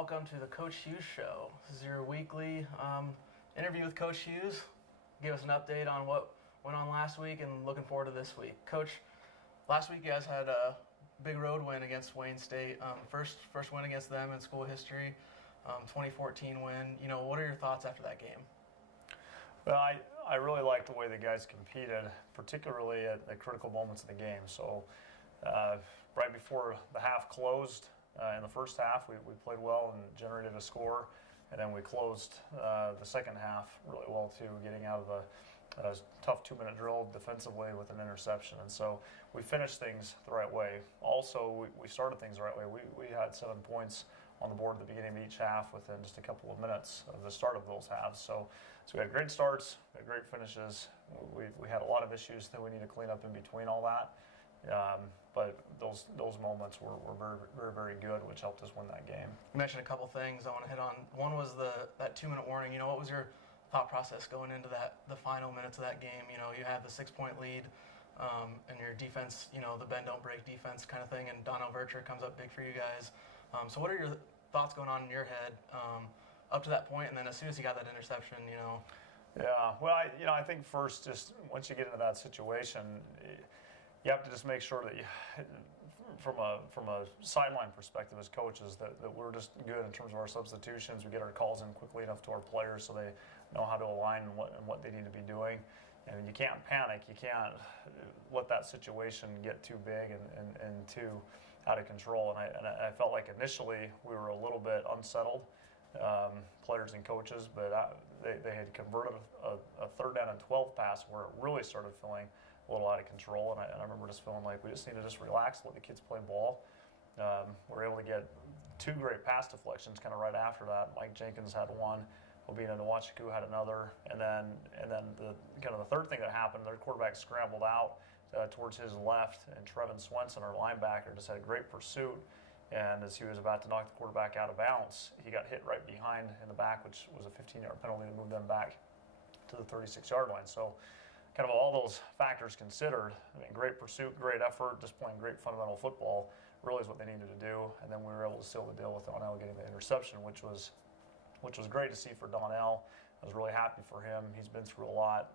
welcome to the Coach Hughes Show. This is your weekly interview with Coach Hughes. Give us an update on what went on last week and looking forward to this week. Coach, last week you guys had a big road win against Wayne State. First win against them in school history, 2014 win. What are your thoughts after that game? Well, I really liked the way the guys competed, particularly at the critical moments of the game. So right before the half closed, in the first half, we played well and generated a score, and then we closed the second half really well too, getting out of a tough 2-minute drill defensively with an interception. And so we finished things the right way. Also, we started things the right way. We had 7 points on the board at the beginning of each half within just a couple of minutes of the start of those halves. So we had great starts, we had great finishes. We had a lot of issues that we need to clean up in between all that. But those moments were very, very, very good, which helped us win that game. You mentioned a couple things I want to hit on. One was that 2-minute warning. What was your thought process going into the final minutes of that game? You had the 6-point lead, and your defense, the bend don't break defense kind of thing, and Donnell Vercher comes up big for you guys. So what are your thoughts going on in your head up to that point, and then as soon as you got that interception, Yeah, well, I think first, just once you get into that situation, you have to just make sure that from a sideline perspective as coaches, that we're just good in terms of our substitutions. We get our calls in quickly enough to our players so they know how to align and what they need to be doing. And you can't panic. You can't let that situation get too big and too out of control. And I felt like initially we were a little bit unsettled, players and coaches, but they had converted a 3rd down and 12 pass where it really started feeling a little out of control, and I remember just feeling like we just need to just relax, let the kids play ball. We were able to get 2 great pass deflections kind of right after that. Mike Jenkins had one, Obina Nwachuku had another, and then the kind of the third thing that happened, their quarterback scrambled out towards his left, and Trevin Swenson, our linebacker, just had a great pursuit. And as he was about to knock the quarterback out of bounds, he got hit right behind in the back, which was a 15-yard penalty to move them back to the 36-yard line. So kind of all those factors considered, great pursuit, great effort, just playing great fundamental football really is what they needed to do. And then we were able to seal the deal with Donnell getting the interception, which was great to see for Donnell. I was really happy for him. He's been through a lot,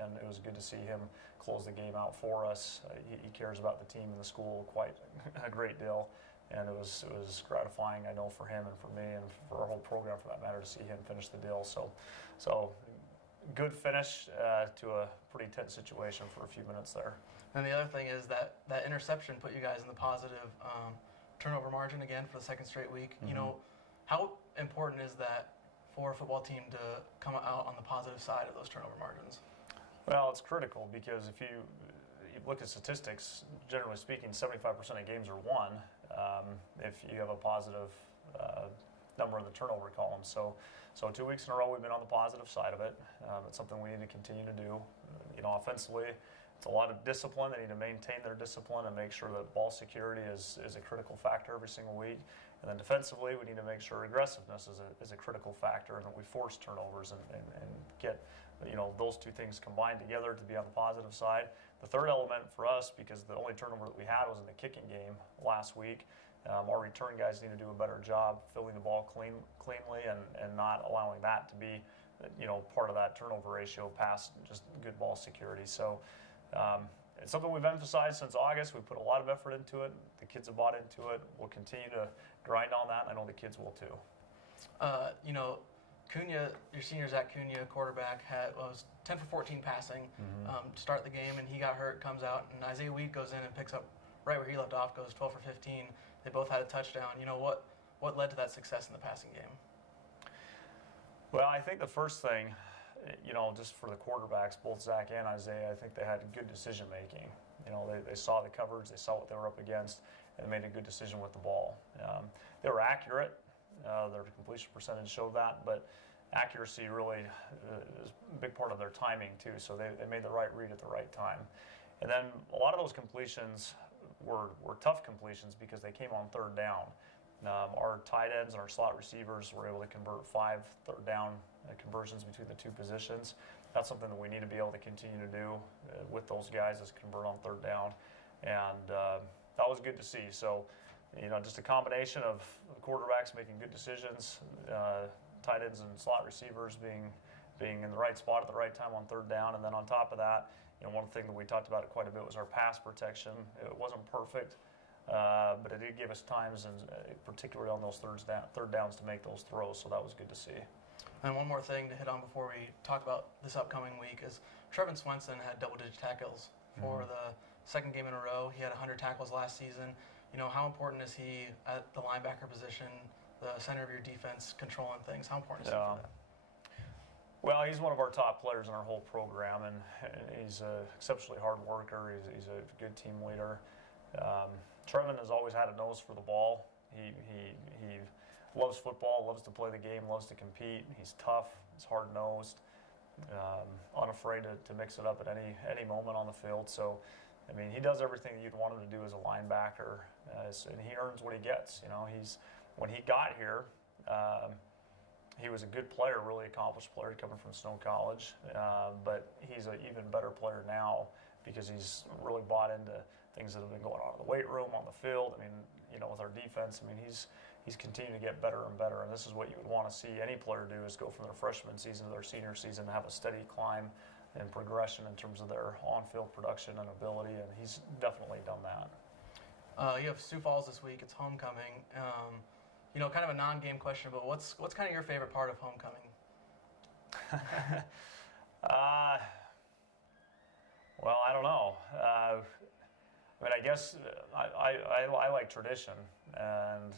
and it was good to see him close the game out for us. He cares about the team and the school quite a great deal, and it was gratifying, I know, for him and for me and for our whole program, for that matter, to see him finish the deal. So good finish to a pretty tense situation for a few minutes there. And the other thing is that interception put you guys in the positive turnover margin again for the second straight week. Mm-hmm. How important is that for a football team to come out on the positive side of those turnover margins? Well, it's critical because if you look at statistics, generally speaking, 75% of games are won if you have a positive number in the turnover column. So 2 weeks in a row we've been on the positive side of it. It's something we need to continue to do. Offensively, it's a lot of discipline. They need to maintain their discipline and make sure that ball security is a critical factor every single week. And then defensively, we need to make sure aggressiveness is a critical factor, and that we force turnovers and get those two things combined together to be on the positive side. The third element for us, because the only turnover that we had was in the kicking game last week, our return guys need to do a better job filling the ball cleanly and not allowing that to be part of that turnover ratio past just good ball security. So it's something we've emphasized since August. We put a lot of effort into it. The kids have bought into it. We'll continue to grind on that. I know the kids will too. Cunha, your senior Zach Cunha, quarterback, was 10 for 14 passing to start the game, and he got hurt, comes out, and Isaiah Weed goes in and picks up right where he left off, goes 12 for 15. They both had a touchdown. What led to that success in the passing game? Well, I think the first thing, just for the quarterbacks, both Zach and Isaiah, I think they had good decision making. They saw the coverage, they saw what they were up against, and made a good decision with the ball. They were accurate. Their completion percentage showed that, but accuracy really is a big part of their timing too. So they made the right read at the right time. And then a lot of those completions were tough completions because they came on 3rd down. Our tight ends and our slot receivers were able to convert 5 third down conversions between the two positions. That's something that we need to be able to continue to do with those guys, is convert on 3rd down. And that was good to see. So just a combination of quarterbacks making good decisions, tight ends and slot receivers being in the right spot at the right time on third down, and then on top of that, one thing that we talked about it quite a bit was our pass protection. It wasn't perfect, but it did give us times, and particularly on those third downs, to make those throws. So that was good to see. And one more thing to hit on before we talk about this upcoming week is Trevin Swenson had double-digit tackles for the second game in a row. He had 100 tackles last season. How important is he at the linebacker position, the center of your defense, controlling things? How important is he for that? Well, he's one of our top players in our whole program, and he's an exceptionally hard worker. He's a good team leader. Trevin has always had a nose for the ball. He loves football, loves to play the game, loves to compete. He's tough. He's hard-nosed, unafraid to mix it up at any moment on the field. So, he does everything that you'd want him to do as a linebacker, and he earns what he gets. When he got here, he was a good player, really accomplished player coming from Snow College, but he's an even better player now because he's really bought into things that have been going on in the weight room, on the field. With our defense, he's continuing to get better and better, and this is what you would want to see any player do, is go from their freshman season to their senior season and have a steady climb and progression in terms of their on-field production and ability, and he's definitely done that. You have Sioux Falls this week. It's homecoming. Kind of a non-game question, but what's kind of your favorite part of homecoming? Well, I don't know. I guess I like tradition, and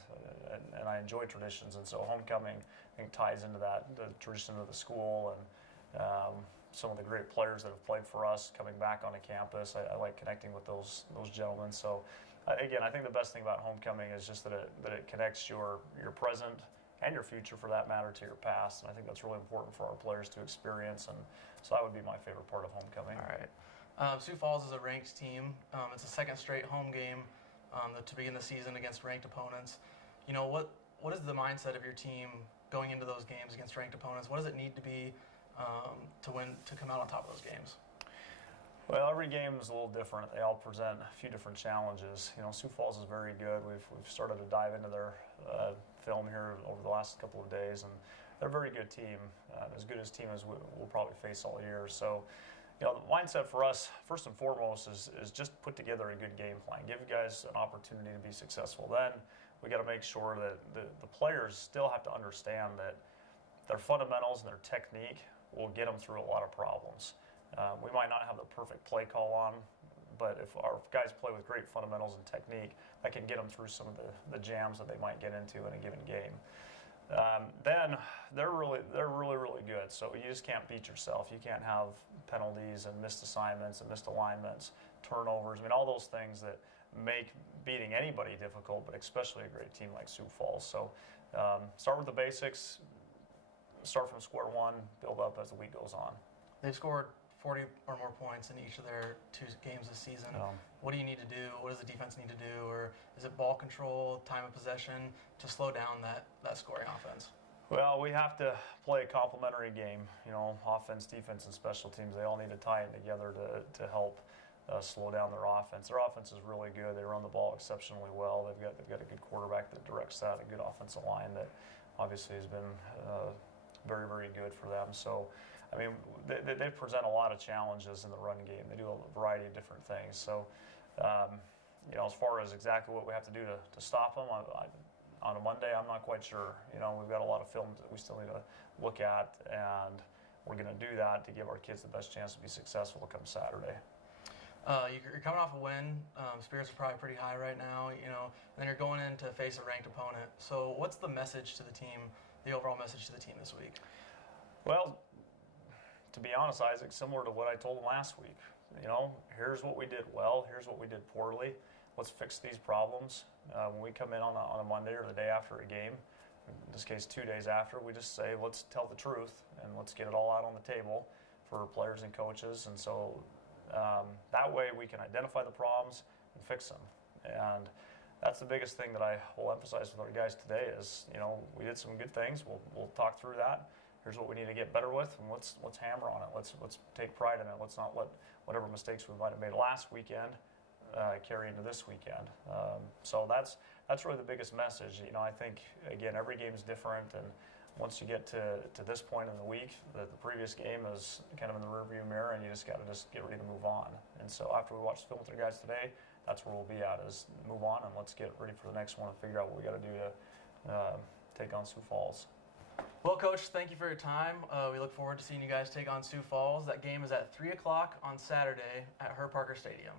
I enjoy traditions, and so homecoming, I think, ties into that, the tradition of the school, and some of the great players that have played for us coming back onto campus. I like connecting with those gentlemen. So again, I think the best thing about homecoming is just that it connects your present and your future, for that matter, to your past, and I think that's really important for our players to experience, and so that would be my favorite part of homecoming. All right. Sioux Falls is a ranked team. It's a second straight home game to begin the season against ranked opponents. What is the mindset of your team going into those games against ranked opponents? What does it need to be to come out on top of those games? Well, every game is a little different. They all present a few different challenges. Sioux Falls is very good. We've started to dive into their film here over the last couple of days, and they're a very good team, as good a team as we'll probably face all year. So, the mindset for us, first and foremost, is just put together a good game plan. Give guys an opportunity to be successful. Then we got to make sure that the players still have to understand that their fundamentals and their technique will get them through a lot of problems. We might not have the perfect play call on, but if our guys play with great fundamentals and technique, that can get them through some of the jams that they might get into in a given game. Then they're really good. So you just can't beat yourself. You can't have penalties and missed assignments and missed alignments, turnovers. All those things that make beating anybody difficult, but especially a great team like Sioux Falls. So start with the basics, start from square one, build up as the week goes on. They've scored 40 or more points in each of their 2 games this season. What do you need to do? What does the defense need to do? Or is it ball control, time of possession to slow down that scoring offense? Well, we have to play a complementary game. Offense, defense, and special teams, they all need to tie in together to help slow down their offense. Their offense is really good. They run the ball exceptionally well. They've got a good quarterback that directs that, a good offensive line that obviously has been very, very good for them. So, they present a lot of challenges in the run game. They do a variety of different things. So, as far as exactly what we have to do to stop them, on a Monday, I'm not quite sure. We've got a lot of film that we still need to look at, and we're going to do that to give our kids the best chance to be successful come Saturday. You're coming off a win. Spirits are probably pretty high right now, and then you're going in to face a ranked opponent. So what's the message to the team, the overall message to the team this week? Well, to be honest, Isaac, similar to what I told them last week. Here's what we did well, here's what we did poorly. Let's fix these problems. When we come in on a Monday or the day after a game, in this case 2 days after, we just say, let's tell the truth and let's get it all out on the table for players and coaches. And so that way we can identify the problems and fix them. And that's the biggest thing that I will emphasize with our guys today is, we did some good things. We'll talk through that. Here's what we need to get better with, and let's hammer on it. Let's take pride in it. Let's not let whatever mistakes we might have made last weekend carry into this weekend. So that's that's really the biggest message. You know, I think, again, every game is different, and once you get to this point in the week, the previous game is kind of in the rearview mirror, and you just got to get ready to move on. And so after we watch the film with the guys today, that's where we'll be at, is move on and let's get ready for the next one and figure out what we got to do to take on Sioux Falls. Well, Coach, thank you for your time. We look forward to seeing you guys take on Sioux Falls. That game is at 3 o'clock on Saturday at Herb Parker Stadium.